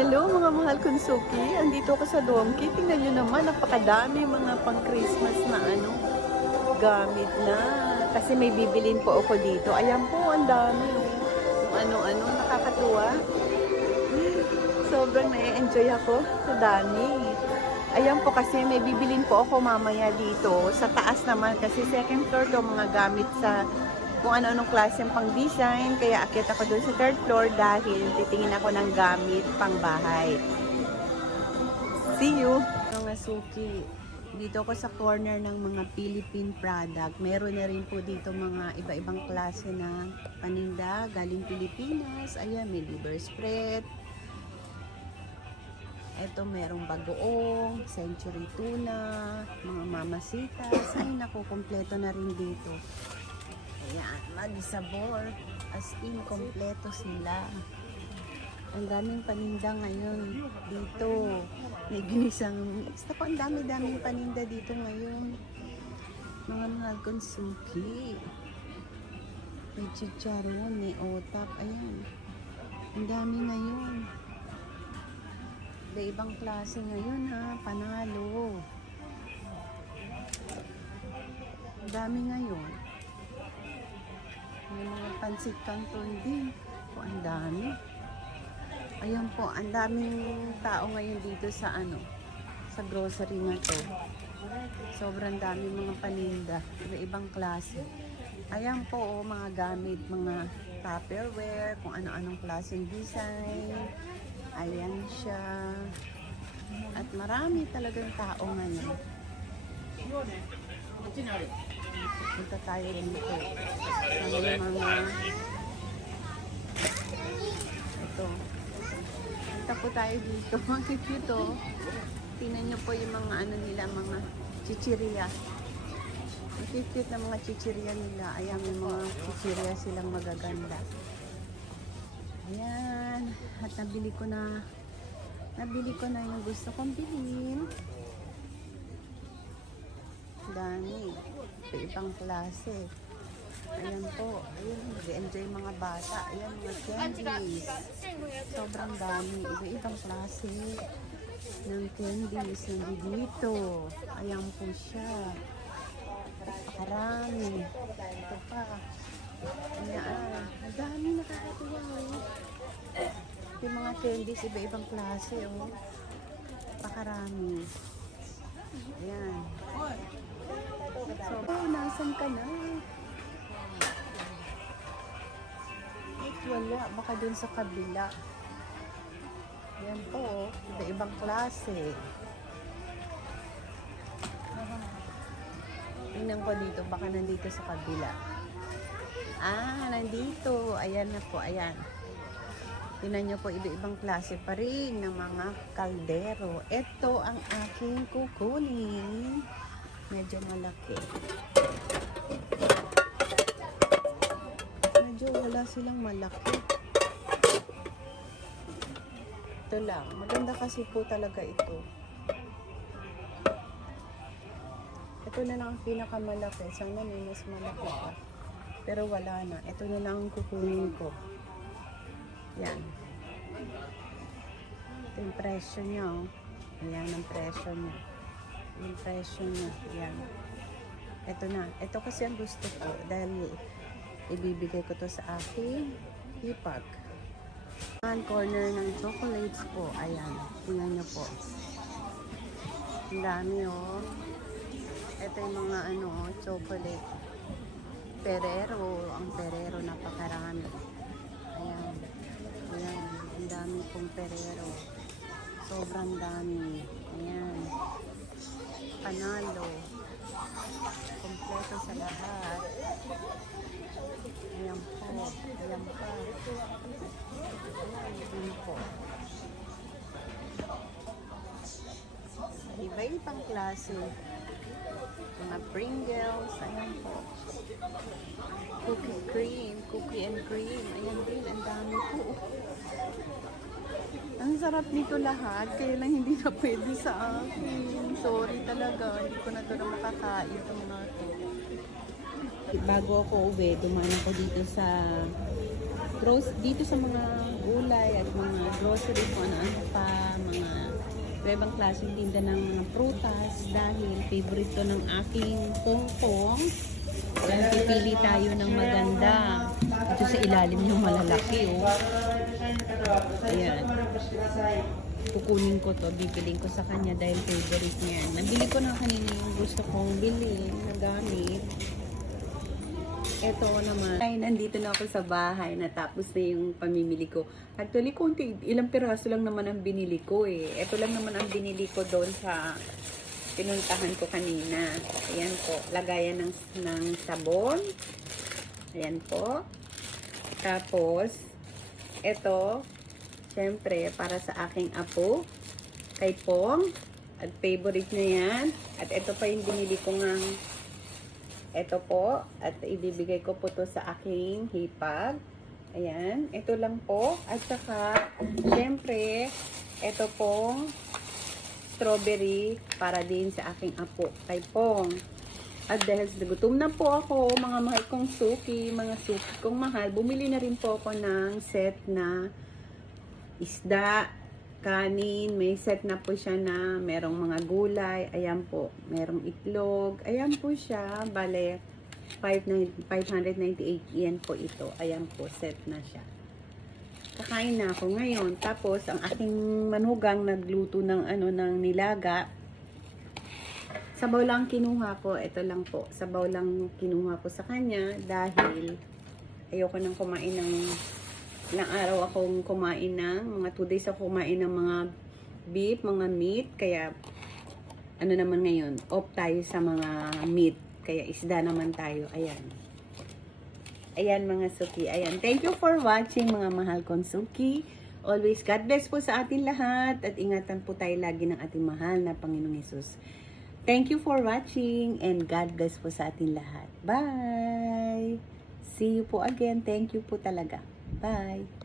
Hello mga mahal kong suki, andito ako sa Domki. Tingnan nyo naman, napakadami mga pang-Christmas na gamit na. Kasi may bibilin po ako dito. Ayan po, ang dami. Kung ano-ano, nakakatuwa. Sobrang na-enjoy ako sa dami. Ayan po kasi may bibilin po ako mamaya dito. Sa taas naman kasi second floor to mga gamit sa kung ano-anong klase pang design. Kaya akit ako doon sa third floor dahil titingin ako ng gamit pang bahay. See you! Mga suki, dito ako sa corner ng mga Philippine product. Meron na rin po dito mga iba-ibang klase na paninda galing Pilipinas. Ayan, may liver spread. Ito merong bagoong, century tuna, mga mamasitas. Ay naku, kompleto na rin dito. Ayan, mag-sabor. As in, kompleto sila. Ang daming paninda ngayon dito. May ginisang, basta po ang dami-daming paninda dito ngayon. Mga nagkonsuki. May chicharon, may otap. Ayan. Ang dami ngayon. May ibang klase ngayon ha. Panalo. Ang dami ngayon. May mga pansit canton din. Po, ang dami. Ayan po, ang daming tao ngayon dito sa sa grocery na to. Sobrang dami mga paninda. Ibang klase. Ayan po, mga gamit, mga Tupperware, kung ano-anong klaseng design. Ayan siya. At marami talagang tao ngayon. Punta tayo dito. Sa mga ito. Punta po tayo dito. Ang cute oh. Tingnan nyo po yung mga nila, mga chichirya. Ang cute na mga chichirya nila. Ayan, may mga chichirya silang magaganda. Ayan. At nabili ko na yung gusto kong bilhin. Dami. Ibang klase. Ayan po. Ayan, nag-enjoy mga bata. Ayan, mga candies. Sobrang dami. Iba-ibang klase ng candies nandito. Ayan po siya. Napakarami. Ito pa. Ayan. Ang dami, nakakatuwa. Yung mga candies, iba-ibang klase. Napakarami. Ayan. So, nasan ka na? Wala, baka dun sa kabila. Yan po, iba-ibang klase. Tingnan ko dito, baka nandito sa kabila. Nandito. Ayan na po, ayan. Tingnan nyo po, iba-ibang klase pa rin ng mga kaldero. Ito ang aking kukunin. Medyo malaki. Medyo wala silang malaki. Ito lang. Maganda kasi po talaga ito. Ito na lang ang pinakamalaki. Sana may mas malaki pa. Pero wala na. Ito na lang ang kukunin ko. Yan. Ito yung presyo niya. Ayan ang presyo niya. Yung presyo niya. Yan. Ito na. Ito kasi ang gusto ko. Dahil ibibigay ko to sa aking hipag. Ang corner ng chocolates po. Ayan. Tingnan nyo po. Ang dami oh. Ito yung mga chocolate. Ferrero. Ang Ferrero napakarami. Ayan. Ayan. Ang dami pong Ferrero. Sobrang dami. Ayan. Panalo. Kompleto sa lahat. Ayan po. Ayan pa. Ayan po. Iba-ibang klase. Mga Pringles. Ayan po. Cookie cream. Cookie and cream. Ayan din. Ang dami po. Ang sarap nito lahat. Kaya lang hindi na pwede sa akin. Sorry talaga. Hindi ko na ito na makakain. Itong mga ito. Bago ako uwi, dumaan ako dito sa mga gulay at mga grocery kung ano-ano pa, mga ibang klaseng tinda ng mga prutas dahil favorite to ng aking pongpong. Ayan, pipili tayo ng maganda. Ito sa ilalim yung malalaki, oh. Ayan. Kukunin ko to, bibiling ko sa kanya dahil favorite niya. Nabili ko na kanina yung gusto kong bilhin na gamit. Ito naman. Ay, nandito na ako sa bahay. Natapos na yung pamimili ko. Actually, ilang piraso lang naman ang binili ko eh. Ito lang naman ang binili ko doon sa pinuntahan ko kanina. Ayan po. Lagayan ng sabon. Ayan po. Tapos, ito, syempre, para sa aking apo, kay Pong. At favorite na yan. At ito pa yung binili ko ngang ito po, at ibibigay ko po to sa aking hipag. Ayan, ito lang po. At saka, syempre, ito pong strawberry para din sa aking apo, kay Pong. At dahil gutom na po ako, mga mahal kong suki, mga suki kong mahal, bumili na rin po ako ng set na isda, kanin, may set na po siya na merong mga gulay, ayan po, merong itlog, ayan po siya, bale, 598 yen po ito, ayan po, set na siya. Kakain na ako ngayon, tapos ang aking manugang nagluto ng ng nilaga, sabaw lang kinuha ko, ito lang po, sabaw lang kinuha ko sa kanya, dahil ayoko nang kumain ng ilang araw akong kumain ng, mga 2 days ako kumain ng mga beef, mga meat, kaya ano naman ngayon, off tayo sa mga meat, kaya isda naman tayo, ayan. Ayan mga suki, ayan. Thank you for watching mga mahal kong suki. Always God bless po sa atin lahat at ingatan po tayo lagi ng ating mahal na Panginoong Hesus. Thank you for watching and God bless po sa atin lahat. Bye! See you po again. Thank you po talaga. Bye!